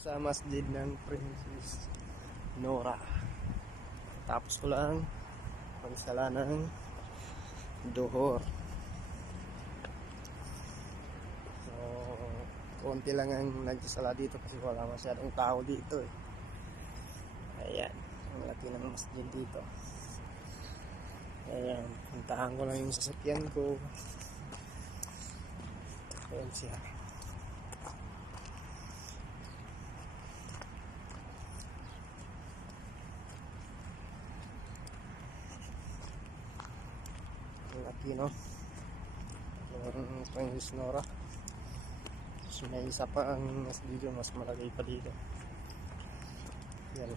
sa masjid ng Princess Nora. Tapos ko lang magsala ng duhur. So, konti lang ang nagsasala dito kasi wala masyadong tao dito eh. Ayan, ang laki ng masjid dito. Ayan, puntahan ko lang yung sasakyan ko. Ayan siya. Ang laki, no? Ang Princess Nora. So, may isa pa ang mas dito, mas malagay pa dito. Yan.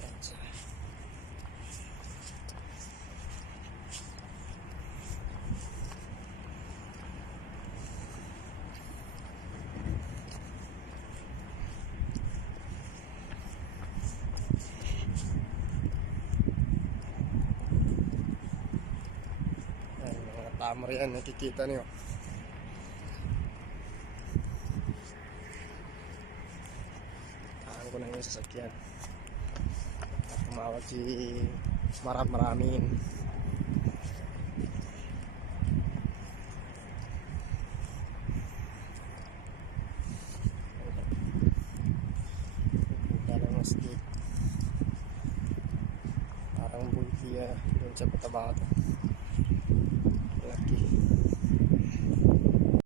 Yan siya. Tama yan, nakikita niyo. Tahan ko na yung sasakyan. At tumawag si maraming. Pupunta ng masjid. Parang bulkiya doon sa Cotabato.